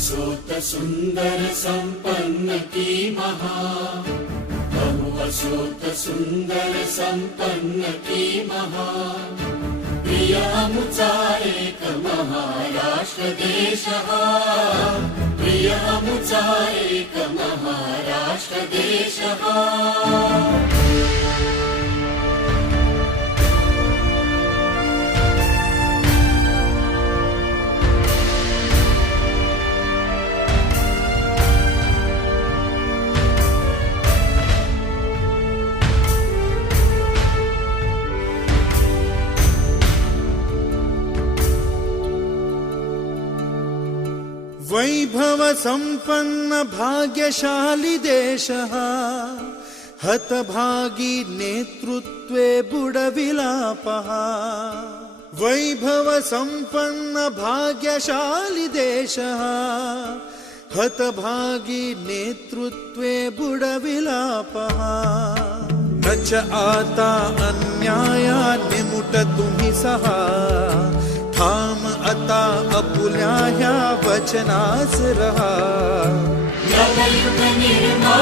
असोत सुंदर संपन्न की महा, बहु असोत सुंदर संपन्न की महा, प्रिय अमुचा एक महाराष्ट्र देश हा, प्रिय अमुचा एक महाराष्ट्र देश हा। वैभव संपन्न भाग्यशाली देशः, हतभागी नेतृत्वे बुडविलापः। वैभव संपन्न भाग्यशाली देशः, हतभागी नेतृत्वे बुडविलापः। न च आता अन्याया निमुट तुम्ही सहा, ठाम आता अपुल्या ह्या वचनास रहा। नवयुग निर्माण